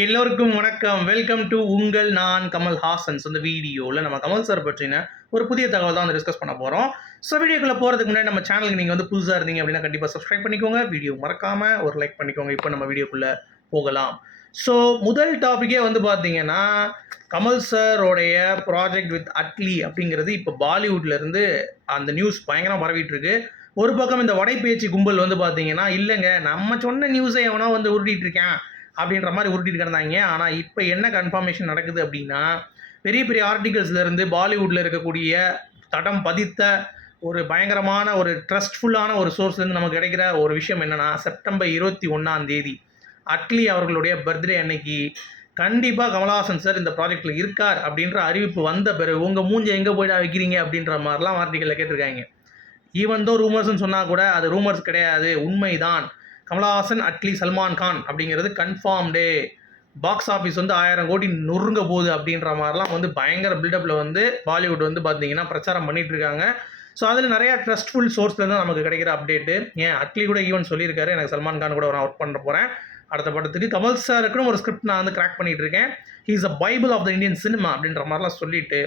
எல்லோருக்கும் வணக்கம். Welcome to உங்கள் நான் கமல் ஹாசன்ஸ் இந்த வீடியோவில் நம்ம கமல் சார் பற்றின ஒரு புதிய தகவல் தான் வந்து டிஸ்கஸ் பண்ண போகிறோம் ஸோ வீடியோக்குள்ளே போகிறதுக்கு முன்னாடி நம்ம சேனலுக்கு நீங்கள் வந்து புதுசாக இருந்தீங்க அப்படின்னா கண்டிப்பாக சப்ஸ்கிரைப் பண்ணிக்கோங்க. வீடியோ மறக்காமல் ஒரு லைக் பண்ணிக்கோங்க. இப்போ நம்ம வீடியோக்குள்ளே போகலாம். ஸோ முதல் டாப்பிக்கே வந்து பார்த்தீங்கன்னா கமல் சாரோடைய ப்ராஜெக்ட் வித் அட்லி அப்படிங்கிறது இப்போ பாலிவுட்லேருந்து அந்த நியூஸ் பயங்கரமாக பரவிட்டு இருக்கு. ஒரு பக்கம் இந்த வடைப்பேச்சு கும்பல் வந்து பார்த்தீங்கன்னா இல்லைங்க நம்ம சொன்ன நியூஸை எவனோ வந்து உருட்டிகிட்டு இருக்கேன். அப்படின்ற மாதிரி உருட்டிட்டு கிடந்தாங்க. ஆனால் இப்போ என்ன கன்ஃபர்மேஷன் நடக்குது அப்படின்னா பெரிய பெரிய ஆர்டிகல்ஸ்லேருந்து பாலிவுட்டில் இருக்கக்கூடிய தடம் பதித்த ஒரு பயங்கரமான ஒரு ட்ரஸ்ட்ஃபுல்லான ஒரு சோர்ஸ்லேருந்து நமக்கு கிடைக்கிற ஒரு விஷயம் என்னென்னா செப்டம்பர் இருபத்தி ஒன்றாம் தேதி அட்லி அவர்களுடைய பர்த்டே அன்னைக்கு கண்டிப்பாக கமலஹாசன் சார் இந்த ப்ராஜெக்டில் இருக்கார் அப்படின்ற அறிவிப்பு வந்த பிறகு உங்கள் மூஞ்சை எங்கே போய்டா வைக்கிறீங்க? அப்படின்ற மாதிரிலாம் ஆர்டிக்கலில் கேட்டிருக்காங்க. ஈவன் தோ ரூமர்ஸ்னு சொன்னால் கூட அது ரூமர்ஸ் கிடையாது உண்மைதான். கமலஹாசன் அட்லி சல்மான் கான் அப்படிங்கிறது கன்ஃபார்ம்டே பாக்ஸ் ஆஃபீஸ் வந்து ஆயிரம் கோடி நொறுங்க போகுது அப்படின்ற மாதிரிலாம் வந்து பயங்கர பில்டப்பில் வந்து பாலிவுட் வந்து பார்த்தீங்கன்னா பிரச்சாரம் பண்ணிட்டு இருக்காங்க. ஸோ அதில் நிறையா ட்ரஸ்ட்ஃபுல் சோர்ஸ்லேருந்து நமக்கு கிடைக்கிற அப்டேட்டு ஏன்? அட்லி கூட ஈவன் சொல்லியிருக்காரு. எனக்கு சல்மான் கான் கூட நான் ஒர்க் பண்ண போகிறேன் அடுத்த படத்துக்கு கமல் சாருக்குன்னு ஒரு ஸ்கிரிப்ட் நான் வந்து கிராக் பண்ணிட்டு இருக்கேன். He is a bible of the Indian cinema அப்படின்ற மாதிரிலாம் சொல்லிட்டு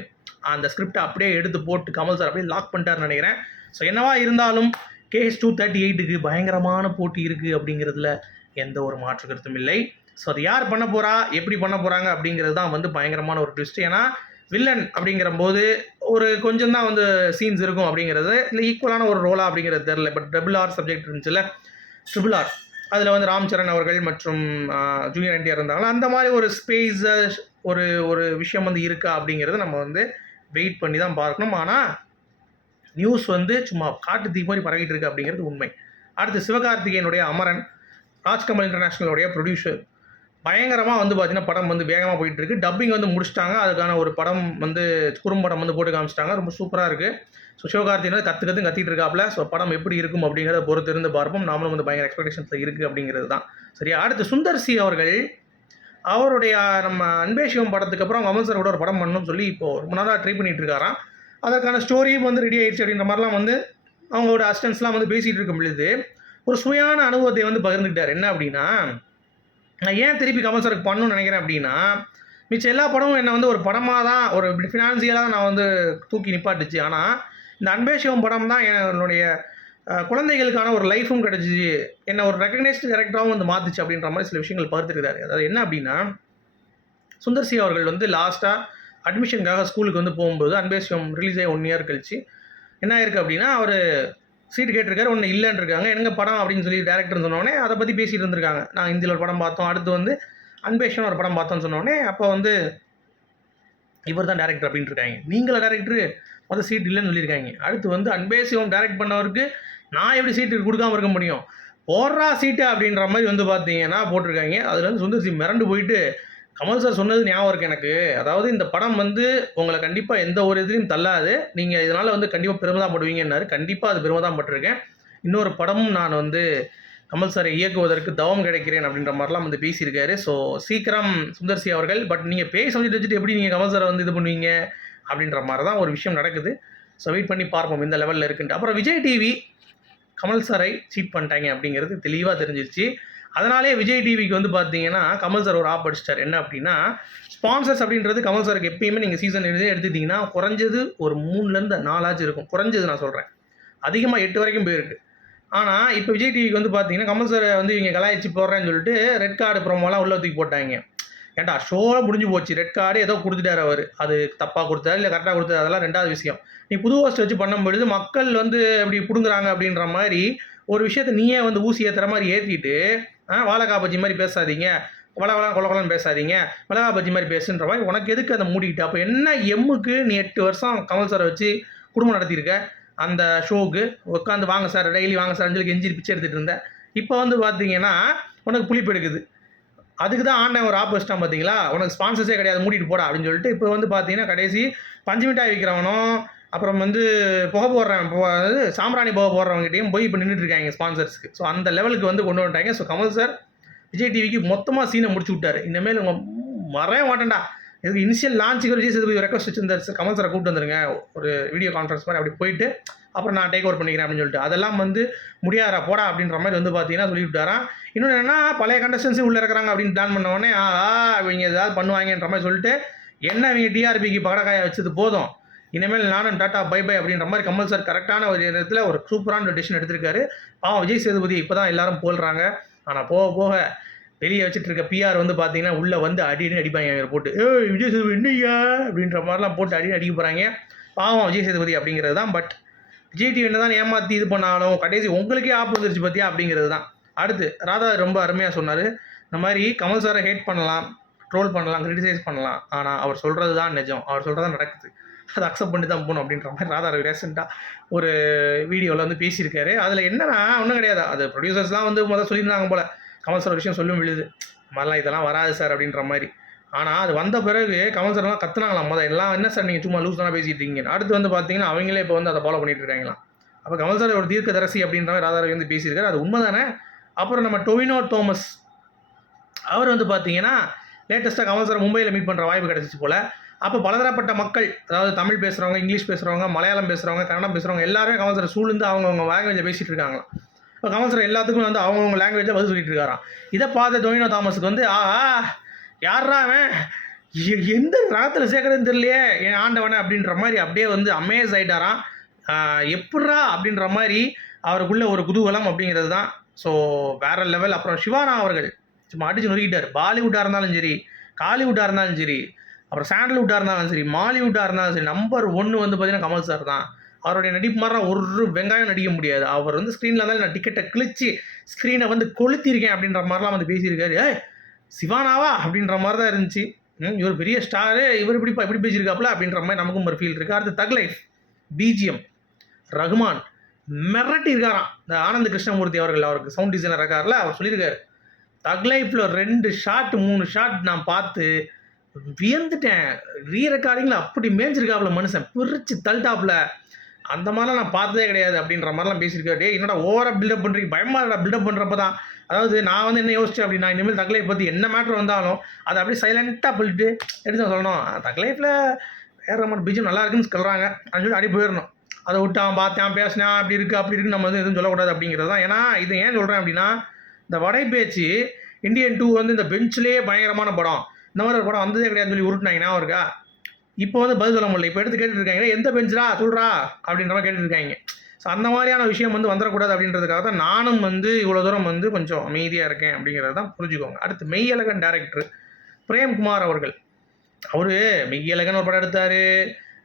அந்த ஸ்கிரிப்டை அப்படியே எடுத்து போட்டு கமல் சார் அப்படியே லாக் பண்ணிட்டாருன்னு நினைக்கிறேன். ஸோ என்னவா இருந்தாலும் கேஎஸ் டூ தேர்ட்டி எயிட்டுக்கு பயங்கரமான போட்டி இருக்குது அப்படிங்கிறதுல எந்த ஒரு மாற்று கருத்தும் இல்லை. ஸோ அது யார் பண்ண போகிறா எப்படி பண்ண போகிறாங்க அப்படிங்கிறது தான் வந்து பயங்கரமான ஒரு ட்விஸ்ட் ஏன்னா வில்லன் அப்படிங்கிற போது ஒரு கொஞ்சம் தான் வந்து சீன்ஸ் இருக்கும் அப்படிங்கிறது. இல்லை ஈக்குவலான ஒரு ரோலா அப்படிங்கிறது தெரில பட் டபுள் ஆர் சப்ஜெக்ட் இருந்துச்சுல்ல? ட்ரிபிள் ஆர் அதில் வந்து ராம் சரண் அவர்கள் மற்றும் ஜூனியர் என்டிஆர் இருந்தாங்களா? அந்த மாதிரி ஒரு ஸ்பேஸ் ஒரு ஒரு விஷயம் வந்து இருக்கா அப்படிங்கிறத நம்ம வந்து வெயிட் பண்ணி தான் பார்க்கணும். ஆனால் நியூஸ் வந்து சும்மா காட்டு தீ மாதிரி பரவிட்டு இருக்கு அப்படிங்கிறது உண்மை. அடுத்து சிவகார்த்திகேயனுடைய அமரன் ராஜ்கமல் இன்டர்நேஷ்னலுடைய ப்ரொடியூசர் பயங்கரமாக வந்து பார்த்தீங்கன்னா படம் வந்து வேகமாக போயிட்டு இருக்கு. டப்பிங் வந்து முடிச்சிட்டாங்க. அதுக்கான ஒரு படம் வந்து குறும்படம் வந்து போட்டு காமிச்சிட்டாங்க. ரொம்ப சூப்பராக இருக்குது ஸோ சிவகார்த்திகேயன் வந்து கற்று கற்று கத்திட்டு இருக்காப்புல ஸோ படம் எப்படி இருக்கும் அப்படிங்கிறத பொறுத்து இருந்து பார்ப்போம். நாமளும் வந்து பயங்கர எக்ஸ்பெக்டேஷன்ஸில் இருக்குது அப்படிங்கிறது தான். சரியா? அடுத்து சுந்தர் சி அவர்கள் அவருடைய நம்ம அன்பே சிவம் படத்துக்கு அப்புறம் கமல் சார் கூட ஒரு படம் பண்ணணும்னு சொல்லி இப்போ ரொம்ப நாளாக ட்ரை பண்ணிகிட்டு இருக்காராம். அதற்கான ஸ்டோரியும் வந்து ரெடி ஆயிடுச்சு அப்படின்ற மாதிரிலாம் வந்து அவங்களோட அசிஸ்டன்ஸ்லாம் வந்து பேசிகிட்டு இருக்கும் பொழுது ஒரு சுயான அனுபவத்தை வந்து பகிர்ந்துக்கிட்டார். என்ன அப்படின்னா நான் ஏன் திருப்பி கமல் சாருக்கு பண்ணணும்னு நினைக்கிறேன் அப்படின்னா மிச்சம் எல்லா படமும் என்னை வந்து ஒரு படமாக தான் ஒரு ஃபினான்சியலாக நான் வந்து தூக்கி நிப்பாட்டுச்சு. ஆனால் இந்த அன்பே சிவம் படம் தான் என்னுடைய குழந்தைகளுக்கான ஒரு லைஃபும் கிடச்சிச்சு. என்னை ஒரு ரெக்கக்னைஸ்டு கேரக்டராகவும் வந்து மாற்றுச்சு அப்படின்ற மாதிரி சில விஷயங்கள் பகிர்ந்துருக்காரு அதாவது என்ன அப்படின்னா சுந்தர் சி அவர்கள் வந்து லாஸ்ட்டாக அட்மிஷனுக்காக ஸ்கூலுக்கு வந்து போகும்போது அன்பேசியம் ரிலீஸ் ஆகி ஒன் இயர் கழிச்சு என்ன ஆயிருக்கு அப்படின்னா அவர் சீட் கேட்டிருக்காரு ஒன்று இல்லைன்னு இருக்காங்க படம்? அப்படின்னு சொல்லி டேரக்டர் சொன்னோடனே அதை பற்றி பேசிகிட்டு இருந்திருக்காங்க. நான் இந்தியில் ஒரு படம் பார்த்தோம். அடுத்து வந்து அன்பேஷன் ஒரு படம் பார்த்தோன்னு சொன்னோடனே அப்போ வந்து இவர் தான் டேரக்டர் அப்படின்ட்டு இருக்காங்க. நீங்களா டேரக்டர் மொதல் சீட் இல்லைன்னு சொல்லியிருக்காங்க. அடுத்து வந்து அன்பேசிவம் டேரக்ட் பண்ணவருக்கு நான் எப்படி சீட்டு கொடுக்காம இருக்க முடியும்? போடுறா சீட்டு அப்படின்ற மாதிரி வந்து பார்த்தீங்கன்னா போட்டிருக்காங்க. அதில் வந்து சுந்தர் சி மிரண்டு போயிட்டு கமல் சார் சொன்னது ஞாபகம் இருக்கு எனக்கு. அதாவது இந்த படம் வந்து உங்களை கண்டிப்பாக எந்த ஒரு இதுலையும் தள்ளாது. நீங்கள் இதனால் வந்து கண்டிப்பாக பெருமைதாப்படுவீங்கன்னாரு கண்டிப்பாக அது பெருமைதான் பட்டிருக்கேன். இன்னொரு படமும் நான் வந்து கமல் சாரை இயக்குவதற்கு தவம் கிடைக்கிறேன் அப்படின்ற மாதிரிலாம் வந்து பேசியிருக்காரு. ஸோ சீக்கிரம் சுந்தர் சி அவர்கள் பட் நீங்கள் பேய் சமைச்சிட்டு வச்சுட்டு எப்படி நீங்கள் கமல் சாரை வந்து இது பண்ணுவீங்க? அப்படின்ற மாதிரி தான் ஒரு விஷயம் நடக்குது. ஸோ வெயிட் பண்ணி பார்ப்போம் இந்த லெவலில் இருக்குன்ட்டு. அப்புறம் விஜய் டிவி கமல் சாரை சீட் பண்ணிட்டாங்க அப்படிங்கிறது தெளிவாக தெரிஞ்சிருச்சு. அதனாலே விஜய் டிவிக்கு வந்து பார்த்தீங்கன்னா கமல் சார் ஒரு ஆப் அடிச்சிட்டார். என்ன அப்படின்னா ஸ்பான்சர்ஸ் அப்படின்றது கமல் சாருக்கு எப்பயுமே நீங்கள் சீசன் எடுத்துட்டிங்கன்னா குறைஞ்சது ஒரு மூணுலேருந்து நாலாச்சும் இருக்கும். குறைஞ்சது நான் சொல்கிறேன் அதிகமாக எட்டு வரைக்கும் போயிருக்கு. ஆனால் இப்போ விஜய் டிவிக்கு வந்து பார்த்தீங்கன்னா கமல் சாரை வந்து இவங்க கலாய்ச்சி போடுறேன்னு சொல்லிட்டு ரெட் கார்டு ப்ரோமோலாம் உள்ள தூக்கி போட்டாங்க. ஏன்டா ஷோ முடிஞ்சு போச்சு. ரெட் கார்டு ஏதோ கொடுத்துட்டாரு அவர். அது தப்பாக கொடுத்தாரு இல்லை கரெக்டாக கொடுத்தாரு அதெல்லாம் ரெண்டாவது விஷயம். நீ புது ஹோஸ்ட் வச்சு பண்ணும்பொழுது மக்கள் வந்து இப்படி பிடுங்குறாங்க அப்படின்ற மாதிரி ஒரு விஷயத்த நீயே வந்து ஊசி ஏற்றுற மாதிரி ஏற்றிட்டு வாழக்கா பஜ்ஜி மாதிரி பேசாதீங்க. வளவளம் கொலகொலன்னு கொல கொலன்னு பேசாதீங்க. வளகா பஜ்ஜி மாதிரி பேசுன்ற மாதிரி உனக்கு எதுக்கு அதை மூடிக்கிட்டு? அப்போ என்ன எம்முக்கு நீ எட்டு வருஷம் கமல் சாரை வச்சு குடும்பம் நடத்தியிருக்க? அந்த ஷோவுக்கு உட்காந்து வாங்க சார் டெய்லி வாங்க சார்னு சொல்லி கெஞ்சி பிச்சை எடுத்துகிட்டு இருந்தேன் இப்போ வந்து பார்த்தீங்கன்னா உனக்கு புளிப்பு எடுக்குது. அதுக்கு தான் ஆன்லைன் ஒரு ஆப்போசிட்டாக பார்த்தீங்களா உனக்கு ஸ்பான்சர்ஸே கிடையாது மூடிட்டு போடா அப்படின்னு சொல்லிட்டு இப்போ வந்து பார்த்தீங்கன்னா கடைசி பஞ்சு மிட்டாய் விற்கிறவனும் அப்புறம் வந்து புகை போடுறவன் அதாவது சாம்பிராணி புகை போடுறவங்ககிட்டயும் போய் இப்போ நின்றுட்டு இருக்காங்க ஸ்பான்சர்ஸ்க்கு ஸோ அந்த லெவலுக்கு வந்து கொண்டு வந்துட்டாங்க. ஸோ கமல் சார் விஜய் டிவிக்கு மொத்தமாக சீனை முடிச்சு விட்டார். இனிமேல் உங்கள் மறைய மாட்டேன்டா. இதுக்கு இனிஷியல் லான்ச்சுக்கு விஜய் சேதுபதி ரெக்வஸ்ட் வச்சிருந்தார். சார் கமல் சாரை கூப்பிட்டு வந்துருங்க. ஒரு வீடியோ கான்ஃபரன்ஸ் மாதிரி அப்படி போயிட்டு அப்புறம் நான் டேக் ஓவர் பண்ணிக்கிறேன் அப்படின்னு சொல்லிட்டு. அதெல்லாம் வந்து முடியாதா போடா அப்படின்ற மாதிரி வந்து பார்த்தீங்கன்னா சொல்லிவிட்டாராம் இன்னொன்று என்னன்னா பழைய கண்டஸ்டன்ஸும் உள்ளே இருக்கிறாங்க அப்படின்னு பிளான் பண்ண உடனே ஆ ஆ, இவங்க ஏதாவது பண்ணுவாங்கன்ற மாதிரி சொல்லிட்டு என்ன இவங்க டிஆர்பிக்கு பகடக்காய வச்சது போதும். இனிமேல் நானும் டாட்டா பை பை அப்படின்ற மாதிரி கமல் சார் கரெக்டான ஒரு இடத்துல ஒரு சூப்பரான டிசிஷன் எடுத்திருக்காரு. பாவம் விஜய் சேதுபதி இப்போ தான் எல்லாரும் போல்றாங்க ஆனால் போக போக வெளியே வச்சுட்டு இருக்க பிஆர் வந்து பார்த்தீங்கன்னா உள்ளே வந்து அடின்னு அடிப்பாங்க இவங்க போட்டு. ஏய் விஜய் சேதுபதி என்னையா அப்படின்ற மாதிரிலாம் போட்டு அடின்னு அடிக்க போகிறாங்க பாவம் விஜய் சேதுபதி அப்படிங்கிறது தான். பட் விஜய் டிவி என்ன தான் ஏமாற்றி இது பண்ணாலும் கடைசி உங்களுக்கே ஆப் வந்துருச்சு பார்த்தியா அப்படிங்கிறது தான். அடுத்து ராதா ரொம்ப அருமையாக சொன்னார். இந்த மாதிரி கமல் சாரை ஹேட் பண்ணலாம் ட்ரோல் பண்ணலாம் கிரிட்டிசைஸ் பண்ணலாம். ஆனால் அவர் சொல்கிறது தான் நிஜம். அவர் சொல்கிறது தான் நடக்குது. அதை அக்செப்ட் பண்ணி தான் போகணும் அப்படின்ற மாதிரி ராதா ரீசெண்டாக ஒரு வீடியோவில் வந்து பேசியிருக்காரு. அதில் என்னன்னா ஒன்றும் கிடையாது. அது ப்ரொடியூசர்ஸ்லாம் வந்து முதல்ல சொல்லியிருந்தாங்க போல். கமல் சார் விஷயம் சொல்லும் விழுது. மாதிரிலாம் இதெல்லாம் வராது சார் அப்படின்ற மாதிரி. ஆனால் அது வந்த பிறகு கமல் சார்லாம் கத்துனாங்களாம். முதல்ல எல்லாம் என்ன சார் நீங்கள் சும்மா லூஸ் தானே பேசிட்டு இருக்கீங்க? அடுத்து வந்து பார்த்தீங்கன்னா அவங்களே இப்போ வந்து அதை ஃபாலோ பண்ணிட்டு இருக்காங்களாம். அப்போ கமல் சார் ஒரு தீர்க்கதரிசி அப்படின்ற மாதிரி ராதாரவி வந்து பேசியிருக்காரு. அது உண்மை தானே அப்புறம் நம்ம டொவினோ தோமஸ். அவர் வந்து பார்த்தீங்கன்னா லேட்டஸ்ட்டாக கமல் சார் மும்பையில் மீட் பண்ணுற வாய்ப்பு கிடச்சிச்சு போல். அப்போ பலதரப்பட்ட மக்கள் அதாவது தமிழ் பேசுகிறவங்க இங்கிலீஷ் பேசுகிறவங்க மலையாளம் பேசுகிறவங்க கன்னடம் பேசுகிறவங்க எல்லாருமே கமல் சார் சூழ்ந்து அவங்கவுங்க லாங்குவேஜை பேசிகிட்டு இருக்காங்களாம். இப்போ கமல் சார் எல்லாத்துக்கும் வந்து அவங்கவுங்க லாங்குவேஜில் பதில் சொல்லிட்டு இருக்காராம். இதை பார்த்த டொவினோ தாமஸுக்கு வந்து ஆஹா யாரா அவன்? எந்த ராத்தில் சேர்க்கறதுன்னு தெரியலையே என் ஆண்டவனே அப்படின்ற மாதிரி அப்படியே வந்து அமேஸ் ஆகிட்டாராம் எப்பட்றா அப்படின்ற மாதிரி அவருக்குள்ள ஒரு குதூகலம் அப்படிங்கிறது தான். ஸோ வேற லெவல் அப்புறம் சிவானா அவர்கள் சும்மா அடிச்சு நொறுக்கிட்டார். பாலிவுட்டாக இருந்தாலும் சரி காலிவுட்டாக இருந்தாலும் சரி அப்புறம் சாண்டல்வுட்டாக இருந்தாலும் சரி மாலிவுட்டாக இருந்தாலும் சரி நம்பர் ஒன்று வந்து பார்த்தீங்கன்னா கமல் சார் தான். அவருடைய நடிப்பு மாதிரி ஒரு வெங்காயம் நடிக்க முடியாது. அவர் வந்து ஸ்க்ரீனில் இருந்தாலும் நான் டிக்கெட்டை கிழிச்சு ஸ்க்ரீனை வந்து கொளுத்திருக்கேன் அப்படின்ற மாதிரிலாம் வந்து பேசியிருக்காரு. ஏய் சிவானாவா? அப்படின்ற மாதிரி தான் இருந்துச்சு. ம், இவர் பெரிய ஸ்டாரு இவர் இப்படி இப்படி பேசியிருக்காப்புல அப்படின்ற மாதிரி நமக்கும் ஒரு ஃபீல் இருக்குது அடுத்து தக் லைஃப் பிஜிஎம் ரகுமான் மிரட்டி இருக்காராம். இந்த ஆனந்த் கிருஷ்ணமூர்த்தி அவர்கள் அவருக்கு சவுண்ட் டிசைனர் இருக்கார்ல அவர் சொல்லியிருக்காரு தக் லைஃப்பில் ரெண்டு ஷாட் மூணு ஷாட் நான் பார்த்து வியந்துட்டேன். ரீ ரெக்கார்டிங்கில் அப்படி மேய்ஞ்சிருக்காப்புல மனுஷன். பிரித்து தள்ளிட்டாப்புல அந்த மாதிரிலாம் நான் பார்த்ததே கிடையாது அப்படின்ற மாதிரிலாம் பேசியிருக்காரு. டே என்னடா ஓவராக பில்டப் பண்ணுறீங்க பயமாக பில்டப் பண்ணுறப்ப தான். அதாவது நான் வந்து என்ன யோசிச்சேன் அப்படின்னா இனிமேல் தக் லைஃப் பற்றி என்ன மேட்ரு வந்தாலும் அதை அப்படியே சைலண்ட்டாக போயிட்டு எடுத்து சொல்லணும். தக் லைஃப்பில் வேற மாதிரி பிஜிஎம் நல்லா இருக்குன்னு சொல்கிறாங்க அப்படின்னு சொல்லி அடி போயிடணும். அதை விட்டு அவன் பார்த்தான் பேசினான் அப்படி இருக்குது அப்படி இருக்குன்னு நம்ம வந்து எதுவும் சொல்லக்கூடாது அப்படிங்கிறது தான். ஏன்னா இது ஏன் சொல்கிறேன் அப்படின்னா இந்த வடை பேச்சு இந்தியன் டூ வந்து இந்த பெஞ்சிலே பயங்கரமான படம். இந்த மாதிரி ஒரு படம் வந்ததே கிடையாதுன்னு சொல்லி உருட்டினாங்கன்னா இருக்கா இப்போ வந்து பதில் சொல்ல முடியல. இப்போ எடுத்து கேட்டுட்டு இருக்காங்க எந்த பெஞ்சுரா சொல்கிறா அப்படின்ற மாதிரி கேட்டுட்டு இருக்காங்க ஸோ அந்த மாதிரியான விஷயம் வந்து வந்துடக்கூடாது அப்படின்றதுக்காக தான் நானும் வந்து இவ்வளோ தூரம் வந்து கொஞ்சம் அமைதியாக இருக்கேன் அப்படிங்கிறத தான் புரிஞ்சுக்கோங்க. அடுத்து மெய்யழகன் டேரக்டர் பிரேம்குமார் அவர்கள். அவர் மெய்யழகன் ஒரு படம் எடுத்தார்.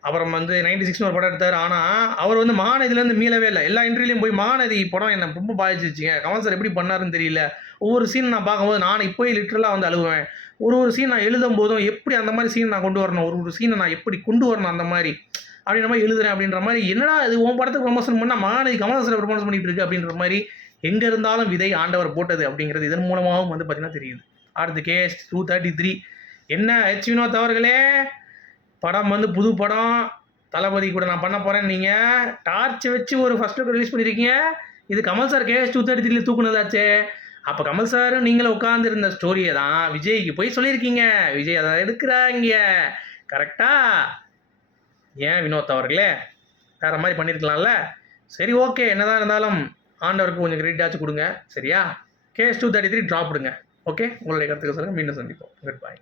அப்புறம் வந்து நைன்டி சிக்ஸ்னு ஒரு படம் எடுத்தார். ஆனால் அவர் வந்து மகாநதியிலேருந்து மீளவே இல்லை. எல்லா இன்டர்வியூலையும் போய் மகாநதி படம் என்னை ரொம்ப பாதிச்சிருச்சுங்க கமல் சார் எப்படி பண்ணாருன்னு தெரியல. ஒவ்வொரு சீன் நான் பார்க்கும்போது நான் இப்போயே லிட்ரலாக வந்து அழுவேன். ஒரு ஒரு சீன் நான் எழுதும் போதும் எப்படி அந்த மாதிரி சீன் நான் கொண்டு வரணும்? ஒரு ஒரு சீனை நான் எப்படி கொண்டு வரணும் அந்த மாதிரி? அப்படின்ற மாதிரி எழுதுறேன் அப்படின்ற மாதிரி என்னடா இது? உன் படத்துக்கு ப்ரொமோஷன் பண்ணால் மகாநதி கமலஹாசன் ப்ரொமோஷன் பண்ணிட்டு இருக்கு அப்படின்ற மாதிரி எங்கே இருந்தாலும் விதை ஆண்டவர் போட்டது அப்படிங்கிறது இதன் மூலமாகவும் வந்து பார்த்தீங்கன்னா தெரியுது. அடுத்து கேஸ் டூ தேர்ட்டி த்ரீ என்ன ஹெச் வினோத் அவர்களே? படம் வந்து புது படம். தளபதி கூட நான் பண்ண போகிறேன் நீங்கள் டார்ச் வச்சு ஒரு ஃபஸ்ட்டு லுக் ரிலீஸ் பண்ணியிருக்கீங்க இது Kamal sir KS two thirty த்ரீல தூக்குனதாச்சே. அப்போ கமல் சார் நீங்களும் உட்காந்துருந்த ஸ்டோரியை தான் விஜய்க்கு போய் சொல்லியிருக்கீங்க. விஜய் அதை எடுக்கிறாங்க. கரெக்டா ஏன் வினோத் அவர்களே? வேறு மாதிரி பண்ணியிருக்கலாம்ல சரி ஓகே என்னதான் இருந்தாலும் ஆண்டவருக்கு கொஞ்சம் கிரெடிட்டாச்சும் கொடுங்க. சரியா? KS two thirty three drop விடுங்க ஓகே உங்களுடைய கருத்துக்கு சொல்லுங்கள் மீண்டும் சந்திப்போம். குட் பாய்